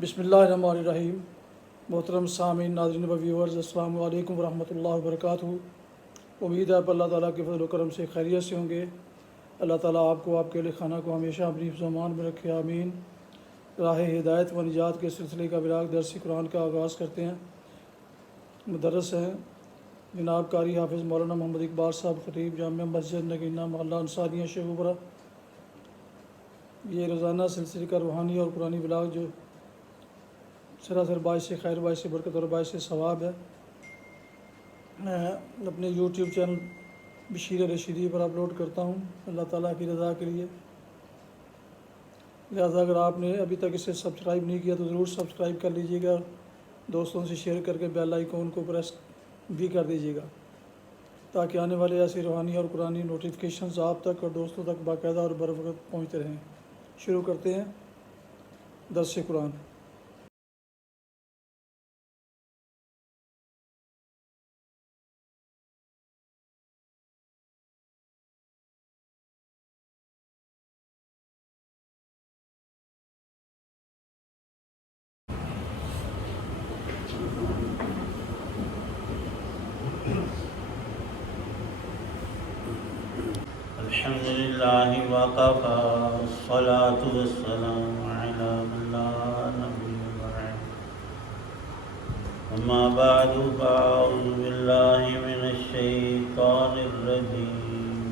بسم اللہ الرحمن الرحیم۔ محترم سامعین، ناظرین و ویورز، السلام علیکم ورحمۃ اللہ وبرکاتہ۔ امید ہے آپ اللہ تعالیٰ کے فضل و کرم سے خیریت سے ہوں گے۔ اللہ تعالیٰ آپ کو، آپ کے خانہ کو ہمیشہ اپنی حفظ و امان میں رکھے، آمین۔ راہ ہدایت و نجات کے سلسلے کا براق درس قرآن کا آغاز کرتے ہیں۔ مدرس ہیں جناب قاری حافظ مولانا محمد اقبال صاحب، خطیب جامعہ مسجد نگینہ محلہ انصاریہ شیخ اوپرا۔ یہ روزانہ سلسلے کا روحانی اور قرآنی بلاغ جو سراسر باعث خیر، باعث برکت اور باعث ثواب ہے، میں اپنے یوٹیوب چینل بشیر رشیدی پر اپلوڈ کرتا ہوں اللہ تعالیٰ کی رضا کے لیے۔ لہٰذا اگر آپ نے ابھی تک اسے سبسکرائب نہیں کیا تو ضرور سبسکرائب کر لیجیے گا، دوستوں سے شیئر کر کے بیل آئیکن کو پریس بھی کر دیجیے گا تاکہ آنے والے ایسی روحانی اور قرآنی نوٹیفیکیشنز آپ تک اور دوستوں تک باقاعدہ اور بروقت پہنچتے رہیں۔ شروع کرتے ہیں درس قرآن۔ الحمد لله وكفى الصلاة والسلام على من لا نبي بعده أما بعد فأعوذ بالله من الشيطان الرجيم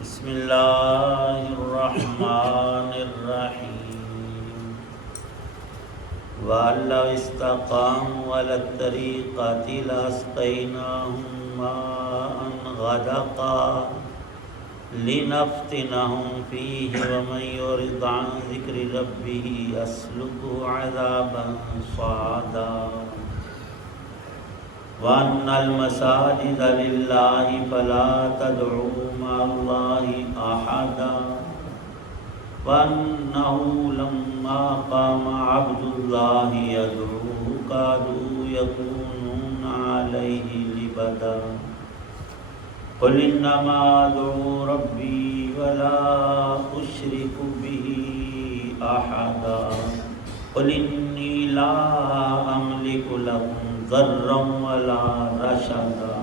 بسم الله الرحمن الرحيم وأن لو استقاموا على الطريقة لأسقيناهم ماء غدقا لنفتنهم فيه ومن يعرض عن ذكر ربه يسلكه عذابا صعدا وأن المساجد لله فلا تدعوا مع الله أحدا وأنه لما قام عبد الله يدعوه كادوا يكونون عليه لبدا قل إنما أدعو ربي ولا أشرك به أحدا قل إني لا أملك لكم ضرا ولا رشدا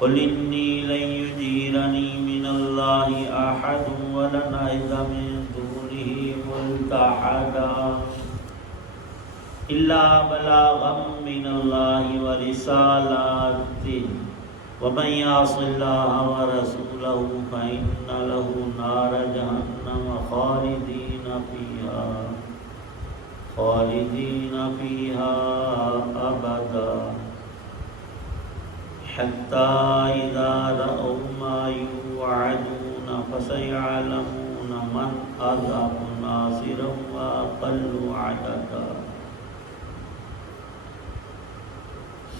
قل إني لن يجيرني من الله أحد ولن أجد من دونه ملتحدا إلا بلاغا من الله ورسالاته ومن يعص الله ورسوله فإن له نار جهنم خالدين فيها أبدا حتى إذا رأوا ما يوعدون فسيعلمون من أضعف ناصرا وأقل عددا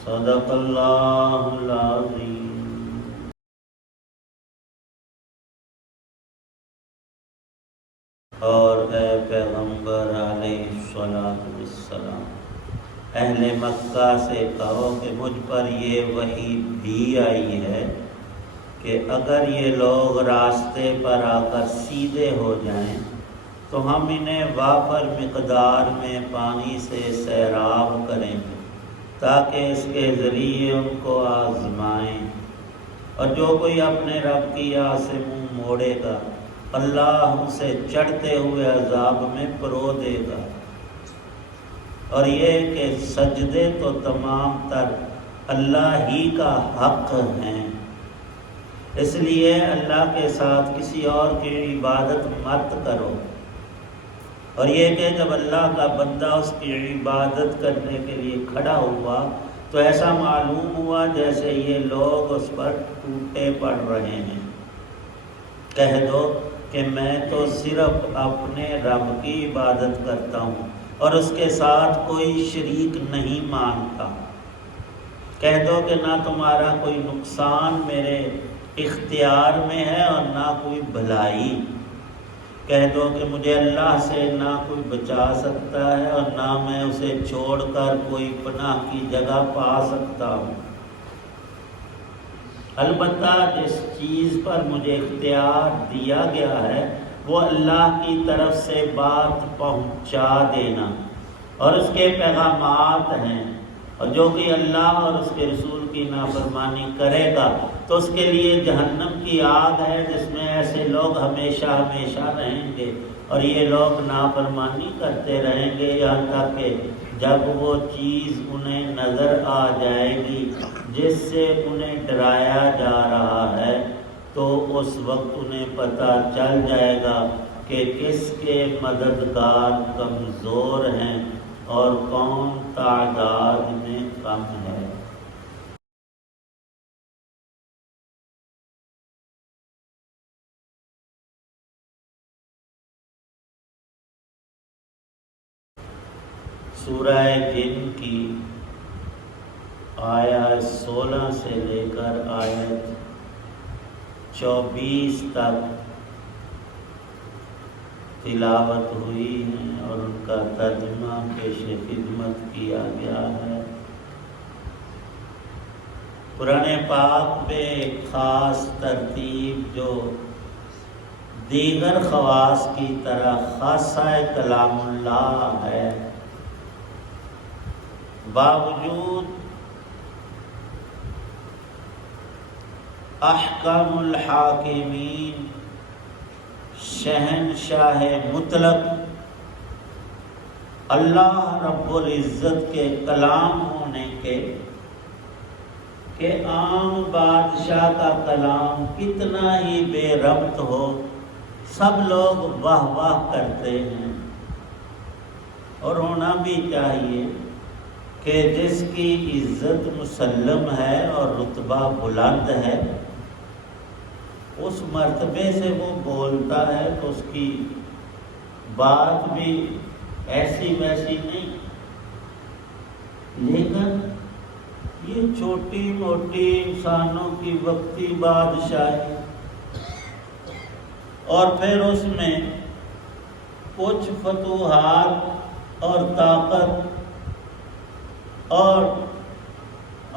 صدق اللہ العظیم۔ اور اے پیغمبر علیہ السلام، اہل مکہ سے کہو کہ مجھ پر یہ وحی بھی آئی ہے کہ اگر یہ لوگ راستے پر آ کر سیدھے ہو جائیں تو ہم انہیں وافر مقدار میں پانی سے سیراب کریں گے تاکہ اس کے ذریعے ان کو آزمائیں، اور جو کوئی اپنے رب کی راہ سے منہ موڑے گا اللہ اسے چڑھتے ہوئے عذاب میں پرو دے گا۔ اور یہ کہ سجدے تو تمام تر اللہ ہی کا حق ہیں، اس لیے اللہ کے ساتھ کسی اور کی عبادت مت کرو۔ اور یہ کہ جب اللہ کا بندہ اس کی عبادت کرنے کے لیے کھڑا ہوا تو ایسا معلوم ہوا جیسے یہ لوگ اس پر ٹوٹے پڑ رہے ہیں۔ کہہ دو کہ میں تو صرف اپنے رب کی عبادت کرتا ہوں اور اس کے ساتھ کوئی شریک نہیں مانتا۔ کہہ دو کہ نہ تمہارا کوئی نقصان میرے اختیار میں ہے اور نہ کوئی بھلائی۔ کہہ دو کہ مجھے اللہ سے نہ کوئی بچا سکتا ہے اور نہ میں اسے چھوڑ کر کوئی پناہ کی جگہ پا سکتا ہوں۔ البتہ جس چیز پر مجھے اختیار دیا گیا ہے وہ اللہ کی طرف سے بات پہنچا دینا، اور اس کے پیغامات ہیں، اور جو کہ اللہ اور اس کے رسول کی نافرمانی کرے گا تو اس کے لیے جہنم کی آگ ہے، جس میں ایسے لوگ ہمیشہ ہمیشہ رہیں گے، اور یہ لوگ نافرمانی کرتے رہیں گے یہاں تک کہ جب وہ چیز انہیں نظر آ جائے گی جس سے انہیں ڈرایا جا رہا ہے، تو اس وقت انہیں پتہ چل جائے گا کہ کس کے مددگار کمزور ہیں اور کون تعداد میں کم ہے۔ سورہ جن کی آیت 16 سے لے کر آیت 24 تک تلاوت ہوئی ہے اور ان کا ترجمہ پیش خدمت کیا گیا ہے۔ قرآن پاک میں ایک خاص ترتیب جو دیگر خواص کی طرح خاصہ کلام اللہ ہے، باوجود احکم الحاکمین شہنشاہ مطلق اللہ رب العزت کے کلام ہونے کے کہ عام بادشاہ کا کلام کتنا ہی بے ربط ہو سب لوگ واہ واہ کرتے ہیں، اور ہونا بھی چاہیے کہ جس کی عزت مسلم ہے اور رتبہ بلند ہے اس مرتبے سے وہ بولتا ہے تو اس کی بات بھی ایسی ویسی نہیں، لیکن یہ چھوٹی موٹی انسانوں کی وقتی بادشاہی اور پھر اس میں کچھ فتوحات اور طاقت اور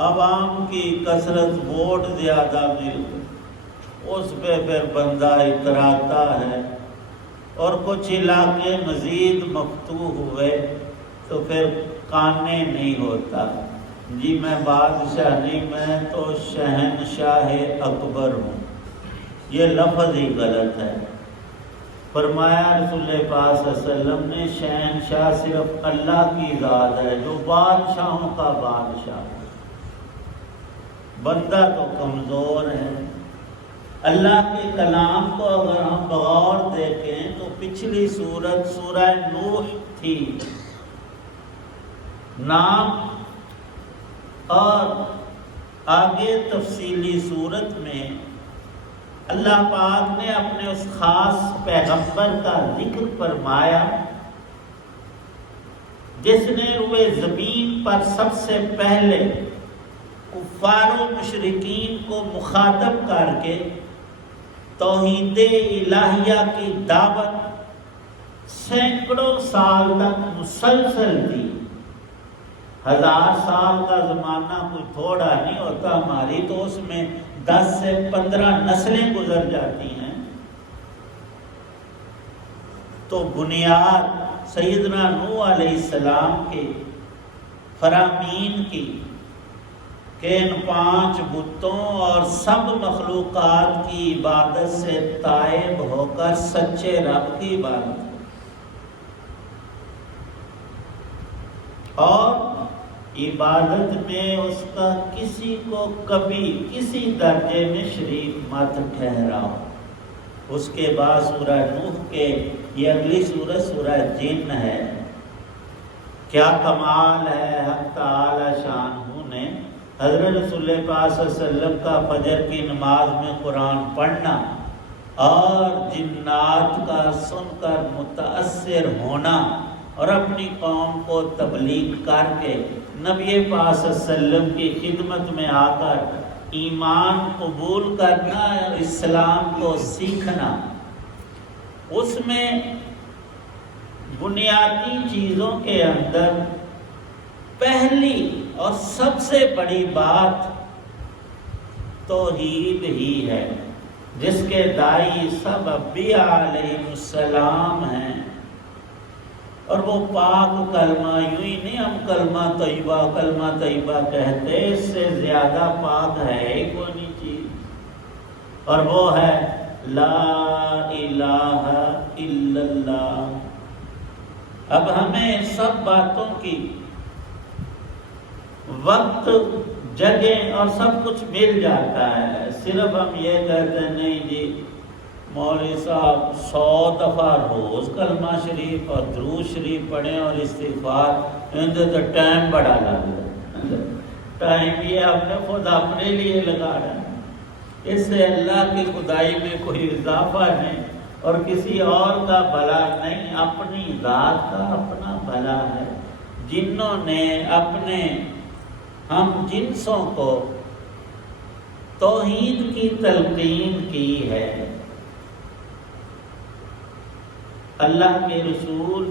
عوام کی کثرت ووٹ زیادہ مل اس پہ پھر بندہ اتراتا ہے، اور کچھ علاقے مزید مفتوح ہوئے تو پھر کانے نہیں ہوتا، جی میں بادشاہ نہیں، میں تو شہنشاہ اکبر ہوں، یہ لفظ ہی غلط ہے۔ فرمایا رسول پاک صلی اللہ علیہ وسلم نے شہنشاہ صرف اللہ کی ذات ہے جو بادشاہوں کا بادشاہ ہے، بندہ تو کمزور ہے۔ اللہ کے کلام کو اگر ہم بغور دیکھیں تو پچھلی سورت سورہ نوح تھی، نام اور آگے تفصیلی صورت میں اللہ پاک نے اپنے اس خاص پیغمبر کا ذکر فرمایا جس نے روئے زمین پر سب سے پہلے کفار و مشرکین کو مخاطب کر کے توحید الہیہ کی دعوت سینکڑوں سال تک مسلسل دی۔ 1000 سال کا زمانہ کوئی تھوڑا نہیں ہوتا، ہماری تو اس میں 10 سے 15 نسلیں گزر جاتی ہیں۔ تو بنیاد سیدنا نوح علیہ السلام کے فرامین کی کہ ان 5 بتوں اور سب مخلوقات کی عبادت سے تائب ہو کر سچے رب کی عبادت، اور عبادت میں اس کا کسی کو کبھی کسی درجے میں شریک مت ٹھہراؤ۔ اس کے بعد سورہ نوح کے یہ اگلی سورہ سورہ جن ہے۔ کیا کمال ہے حق تعالی شانہ نے حضرت رسول پاک صلی اللہ علیہ وسلم کا فجر کی نماز میں قرآن پڑھنا اور جنات کا سن کر متاثر ہونا اور اپنی قوم کو تبلیغ کر کے نبی پاک صلی اللہ علیہ وسلم کی خدمت میں آ کر ایمان قبول کرنا اور اسلام کو سیکھنا، اس میں بنیادی چیزوں کے اندر پہلی اور سب سے بڑی بات توحید ہی ہے۔ جس کے دائی سب انبیاء علیہ السلام ہیں، اور وہ پاک کلمہ، یوں ہی نہیں ہم کلمہ طیبہ کہتے، اس سے زیادہ پاک ہے ہی کوئی نہیں چیز، اور وہ ہے لا الہ الا اللہ۔ اب ہمیں سب باتوں کی وقت، جگہ اور سب کچھ مل جاتا ہے، صرف ہم یہ کہتے ہیں نہیں جی مولوی صاحب 100 دفعہ روز کلمہ شریف اور درود شریف پڑھیں اور استغفار، ان تو ٹائم بڑا لگ رہا ہے، ٹائم یہ ہم نے خود اپنے لیے لگا رہا ہے، اس سے اللہ کی خدائی میں کوئی اضافہ نہیں اور کسی اور کا بھلا نہیں، اپنی ذات کا اپنا بھلا ہے۔ جنوں نے اپنے ہم جنسوں کو توحید کی تلقین کی ہے، اللہ کے رسول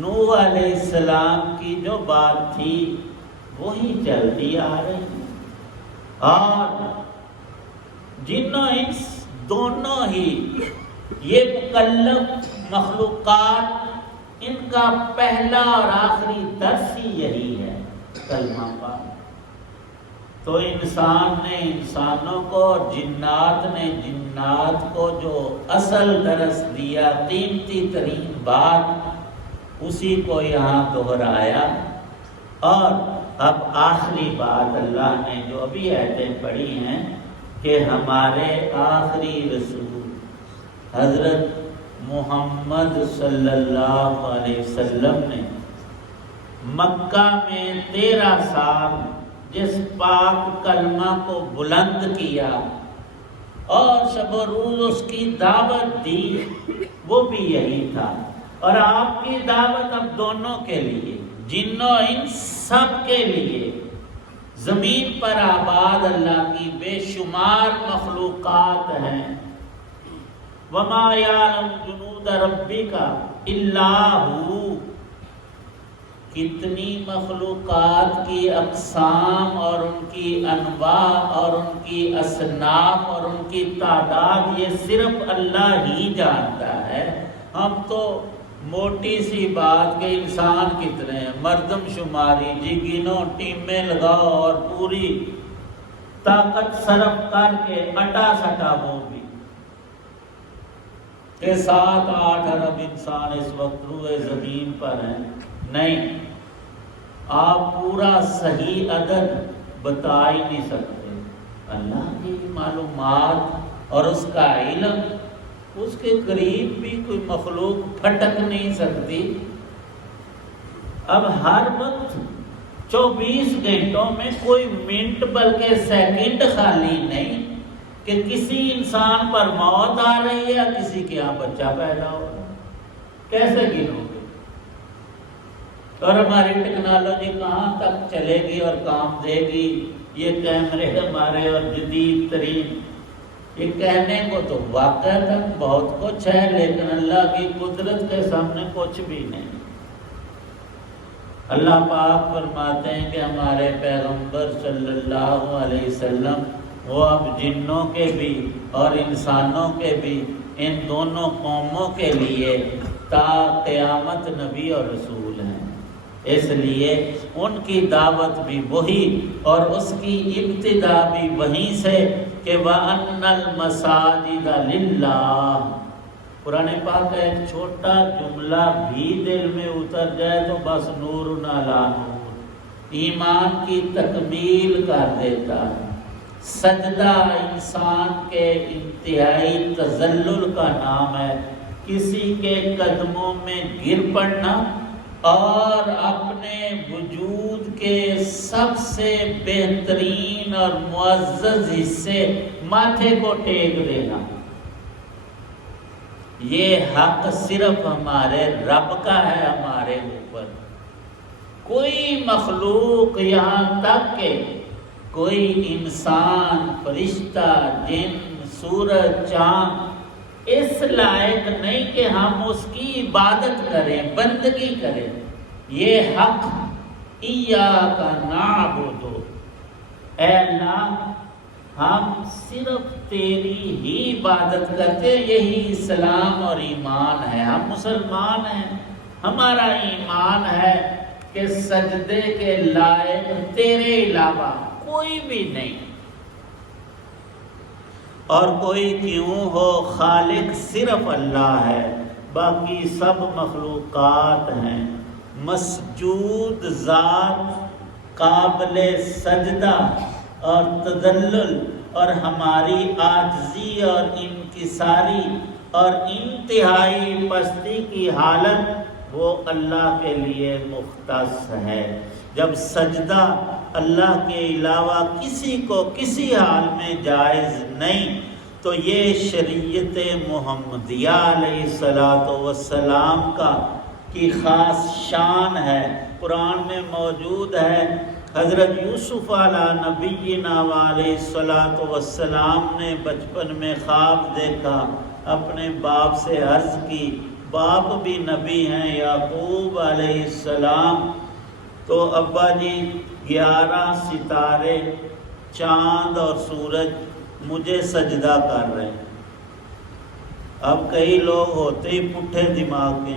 نوح علیہ السلام کی جو بات تھی وہی چلتی آ رہی، اور جنوں انس دونوں ہی یہ مکلف مخلوقات، ان کا پہلا اور آخری درس ہی یہی ہے کلمہ پاک۔ تو انسان نے انسانوں کو اور جنات نے جنات کو جو اصل درس دیا، قیمتی ترین بات، اسی کو یہاں دہرایا۔ اور اب آخری بات اللہ نے جو ابھی آیتیں پڑھی ہیں کہ ہمارے آخری رسول حضرت محمد صلی اللہ علیہ وسلم نے مکہ میں 13 سال جس پاک کلمہ کو بلند کیا اور شب و روز اس کی دعوت دی، وہ بھی یہی تھا۔ اور آپ کی دعوت اب دونوں کے لیے، جنوں ان سب کے لیے، زمین پر آباد اللہ کی بے شمار مخلوقات ہیں۔ وَمَا يَعْلَمُ جُنُودَ رَبِّكَ إِلَّا هُوَ، کتنی مخلوقات کی اقسام اور ان کی انواع اور ان کی اصناف اور ان کی تعداد یہ صرف اللہ ہی جانتا ہے۔ ہم تو موٹی سی بات کہ انسان کتنے ہیں، مردم شماری جی گنو، ٹیمیں لگاؤ اور پوری طاقت صرف کر کے اٹا سٹا وہ بھی کہ 7-8 ارب انسان اس وقت روئے زمین پر ہیں۔ نہیں، آپ پورا صحیح عدد بتا ہی نہیں سکتے۔ اللہ کی معلومات اور اس کا علم، اس کے قریب بھی کوئی مخلوق پھٹک نہیں سکتی۔ اب ہر وقت 24 گھنٹوں میں کوئی منٹ بلکہ سیکنڈ خالی نہیں کہ کسی انسان پر موت آ رہی ہے یا کسی کے یہاں بچہ پیدا ہو رہا ہے، کیسے گنو گے؟ اور ہماری ٹیکنالوجی کہاں تک چلے گی اور کام دے گی؟ یہ کیمرے ہمارے اور جدید ترین، یہ کہنے کو تو واقعہ تک بہت کچھ ہے، لیکن اللہ کی قدرت کے سامنے کچھ بھی نہیں۔ اللہ پاک فرماتے ہیں کہ ہمارے پیغمبر صلی اللہ علیہ وسلم وہ اب جنوں کے بھی اور انسانوں کے بھی، ان دونوں قوموں کے لیے تا قیامت نبی اور رسول ہیں۔ اس لیے ان کی دعوت بھی وہی اور اس کی ابتدا بھی وہیں سے کہ وَأَنَّ الْمَسَاجِدَ لِلَّهِ۔ قرآن پاک کا ایک چھوٹا جملہ بھی دل میں اتر جائے تو بس نور علی نور، ایمان کی تکمیل کر دیتا ہے۔ سجدہ انسان کے انتہائی تذلل کا نام ہے، کسی کے قدموں میں گر پڑنا اور اپنے وجود کے سب سے بہترین اور معزز حصے ماتھے کو ٹیک دینا، یہ حق صرف ہمارے رب کا ہے ہمارے اوپر۔ کوئی مخلوق یہاں تک کہ کوئی انسان، فرشتہ، جن، سورج، چاند اس لائق نہیں کہ ہم اس کی عبادت کریں، بندگی کریں۔ یہ حق ایاک نعبد، اے اللہ ہم صرف تیری ہی عبادت کرتے، یہی اسلام اور ایمان ہے۔ ہم مسلمان ہیں، ہمارا ایمان ہے کہ سجدے کے لائق تیرے علاوہ کوئی بھی نہیں، اور کوئی کیوں ہو، خالق صرف اللہ ہے، باقی سب مخلوقات ہیں۔ مسجود ذات قابل سجدہ اور تذلل اور ہماری عاجزی اور انکساری اور انتہائی پستی کی حالت وہ اللہ کے لیے مختص ہے۔ جب سجدہ اللہ کے علاوہ کسی کو کسی حال میں جائز نہیں، تو یہ شریعت محمدیہ علیہ السلام کی خاص شان ہے۔ قرآن میں موجود ہے، حضرت یوسف علیہ نبینا علیہ السلام نے بچپن میں خواب دیکھا، اپنے باپ سے عرض کی، باپ بھی نبی ہیں یعقوب علیہ السلام، تو ابا جی 11 ستارے، چاند اور سورج مجھے سجدہ کر رہے ہیں۔ اب کئی لوگ ہوتے ہی پٹھے دماغ کے،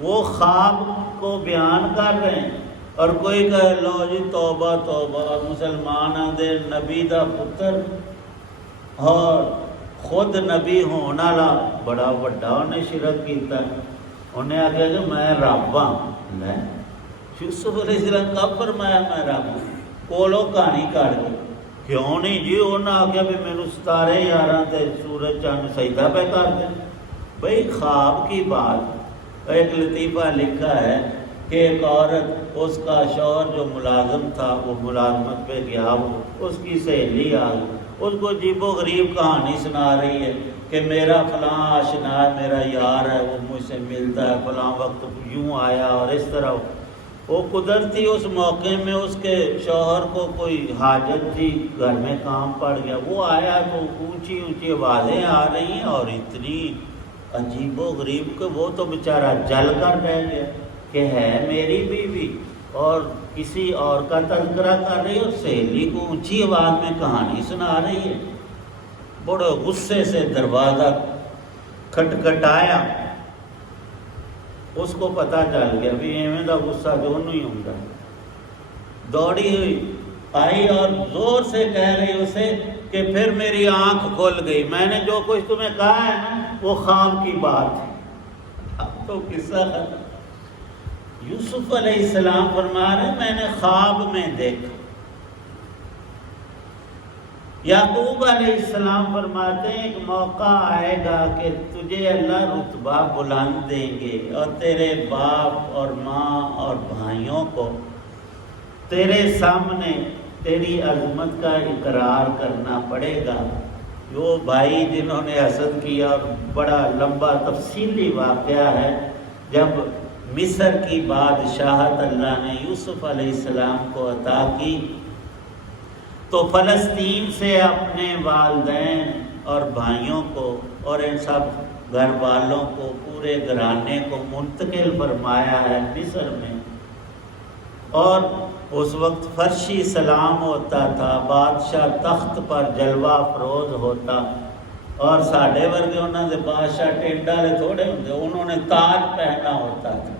وہ خواب کو بیان کر رہے ہیں، اور کوئی کہے لو جی توبہ توبہ، اور مسلمان دے نبی دا پتر اور خود نبی ہونا لا بڑا وڈا انہیں شرک کیتا ہے۔ انہیں آگے کہ میں رب ہاں، یوسف علیہ السلام کب فرمایا میں رب ہوں؟ کولو کہانی کر گئی، کیوں نہیں جی؟ انہیں آگیا بھی میرے ستارے 11 تے سورج چاند سجدہ پہ کر دیں۔ بھئی خواب کی بات، ایک لطیفہ لکھا ہے کہ ایک عورت، اس کا شوہر جو ملازم تھا وہ ملازمت پہ گیا، اس کی سہیلی آ گئی، اس کو عجیب و غریب کہانی سنا رہی ہے کہ میرا فلاں آشنا ہے، میرا یار ہے، وہ مجھ سے ملتا ہے، فلاں وقت یوں آیا اور اس طرح۔ وہ قدرتی اس موقع میں اس کے شوہر کو کوئی حاجت تھی، گھر میں کام پڑ گیا، وہ آیا تو اونچی اونچی آوازیں آ رہی ہیں اور اتنی عجیب و غریب کہ وہ تو بیچارہ جل کر رہ گیا کہ ہے میری بیوی اور کسی اور کا تذکرہ کر رہی ہے، اور سہیلی کو اونچی آواز میں کہانی سنا رہی ہے۔ بڑے غصے سے دروازہ کھٹکھٹایا، اس کو پتہ چل گیا بھی ایویں دا غصہ دونوں ہی ہوں گا۔ دوڑی ہوئی آئی اور زور سے کہہ رہی اسے کہ پھر میری آنکھ کھل گئی، میں نے جو کچھ تمہیں کہا ہے نا وہ خواب کی بات ہے۔ اب تو قصہ ختم۔ یوسف علیہ السلام فرما رہے میں نے خواب میں دیکھا۔ یعقوب علیہ السلام فرماتے ہیں ایک موقع آئے گا کہ تجھے اللہ رتبہ بلند دیں گے، اور تیرے باپ اور ماں اور بھائیوں کو تیرے سامنے تیری عظمت کا اقرار کرنا پڑے گا۔ وہ بھائی جنہوں نے حسد کیا، بڑا لمبا تفصیلی واقعہ ہے۔ جب مصر کی بادشاہت اللہ نے یوسف علیہ السلام کو عطا کی تو فلسطین سے اپنے والدین اور بھائیوں کو اور ان سب گھر والوں کو، پورے گھرانے کو منتقل فرمایا ہے مصر میں۔ اور اس وقت فرشی سلام ہوتا تھا، بادشاہ تخت پر جلوہ افروز ہوتا، اور ساڈے ورگے انہوں نے بادشاہ ٹینڈا لے تھوڑے ہوندے، انہوں نے تاج پہنا ہوتا تھا،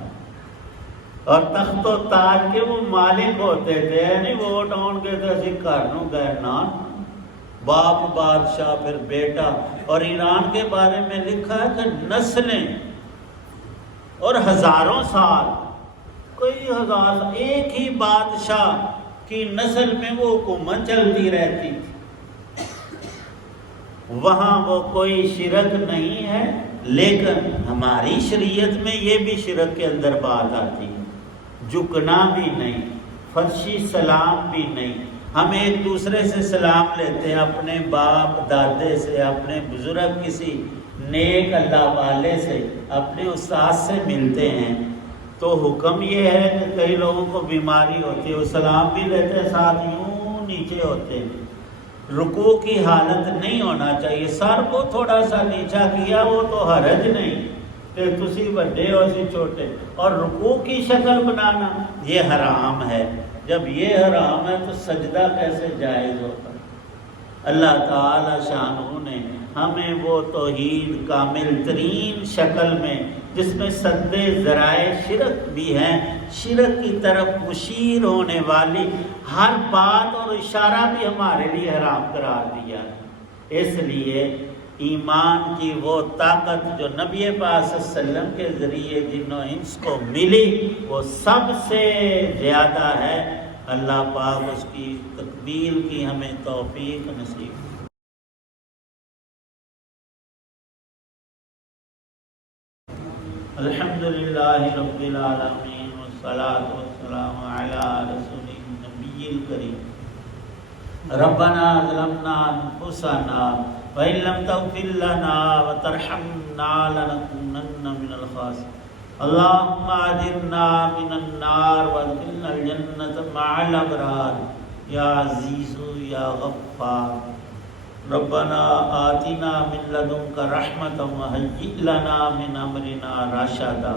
اور تخت و تاج کے وہ مالک ہوتے تھے، یعنی ووٹ آن کے تو اسی گھر نوں گئے نا، باپ بادشاہ پھر بیٹا۔ اور ایران کے بارے میں لکھا ہے کہ نسلیں اور ہزاروں سال، کئی ہزار سال ایک ہی بادشاہ کی نسل میں وہ حکومت چلتی رہتی تھی۔ وہاں وہ کوئی شرک نہیں ہے، لیکن ہماری شریعت میں یہ بھی شرک کے اندر بات آتی ہے۔ جھکنا بھی نہیں، فرشی سلام بھی نہیں۔ ہم ایک دوسرے سے سلام لیتے ہیں، اپنے باپ دادے سے، اپنے بزرگ کسی نیک اللہ والے سے، اپنے استاد سے ملتے ہیں تو حکم یہ ہے کہ کئی لوگوں کو بیماری ہوتی ہے، وہ سلام بھی لیتے ہیں، ساتھ یوں نیچے ہوتے ہیں۔ رکوع کی حالت نہیں ہونا چاہیے، سر کو تھوڑا سا نیچا کیا وہ تو حرج نہیں کہ تسی بڑے ہو اسی چھوٹے، اور رکوع کی شکل بنانا یہ حرام ہے۔ جب یہ حرام ہے تو سجدہ کیسے جائز ہوتا؟ اللہ تعالی شانہ نے ہمیں وہ توحید کامل ترین شکل میں، جس میں سد ذرائع شرک بھی ہیں، شرک کی طرف مشیر ہونے والی ہر بات اور اشارہ بھی ہمارے لیے حرام قرار دیا ہے۔ اس لیے ایمان کی وہ طاقت جو نبی پاک صلی اللہ علیہ وسلم کے ذریعے جن و انس کو ملی وہ سب سے زیادہ ہے۔ اللہ پاک اس کی تکمیل کی ہمیں توفیق نصیب۔ الحمدللہ رب العالمین والصلاة والسلام علی رسول النبی الکریم۔ ربنا ظلمنا انفسنا وإن لم تغفر لنا وترحمنا لنكونن من الخاسرين۔ اللهم اجرنا من النار وادخلنا الجنة مع الأبرار یا عزیز یا غفار۔ ربنا آتنا من لدنک رحمة وهیئ لنا من امرنا رشدا۔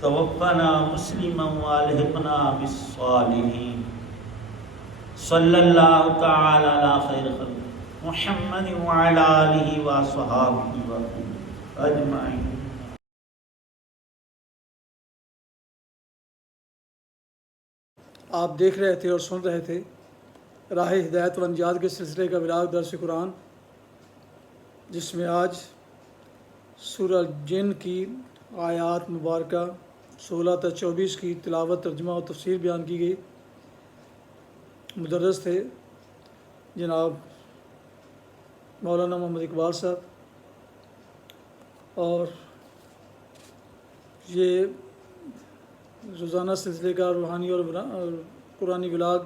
توفنا مسلما والحقنا بالصالحین۔ صلی اللہ تعالی علی خیر خلق محمد وعلی آلہ وصحابہ اجمعین۔ آپ دیکھ رہے تھے اور سن رہے تھے راہ ہدایت و انجات کے سلسلے کا ولاگ درس قرآن، جس میں آج سورہ جن کی آیات مبارکہ 16 تا 24 کی تلاوت، ترجمہ و تفسیر بیان کی گئی۔ مدرس تھے جناب مولانا محمد اقبال صاحب، اور یہ روزانہ سلسلے کا روحانی اور قرآنی ولاگ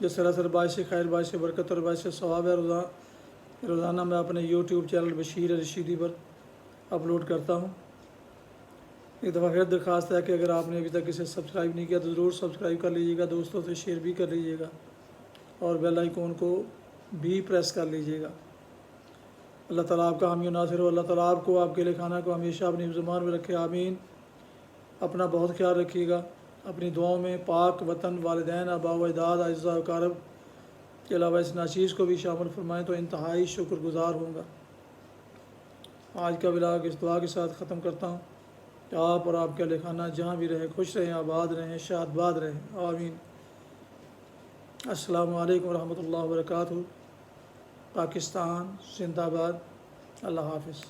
جو سراسر باعث خیر، باعث برکت اور باعث ثواب ہے، روزانہ میں اپنے یوٹیوب چینل بشیر رشیدی پر اپلوڈ کرتا ہوں۔ ایک دفعہ پھر درخواست ہے کہ اگر آپ نے ابھی تک اسے سبسکرائب نہیں کیا تو ضرور سبسکرائب کر لیجیے گا، دوستوں سے شیئر بھی کر لیجیے گا، اور بیل آئیکن کو بھی پریس کر لیجیے گا۔ اللہ تعالیٰ آپ کا حامی و ناصر ہو۔ اللہ تعالیٰ آپ کو، آپ کے لکھانہ کو ہمیشہ اپنی زبان میں رکھے، آمین۔ اپنا بہت خیال رکھیے گا، اپنی دعاؤں میں پاک وطن، والدین، آباء و اجداد، اعزاء و اقارب کے علاوہ اس ناچیز کو بھی شامل فرمائیں تو انتہائی شکر گزار ہوں گا۔ آج کا ولاگ اس دعا کے ساتھ ختم کرتا ہوں کہ آپ اور آپ کے لکھانہ جہاں بھی رہیں خوش رہیں، آباد رہیں، شاد باد رہیں، آمین۔ السلام علیکم ورحمۃ اللہ وبرکاتہ۔ پاکستان زندہ باد۔ اللہ حافظ۔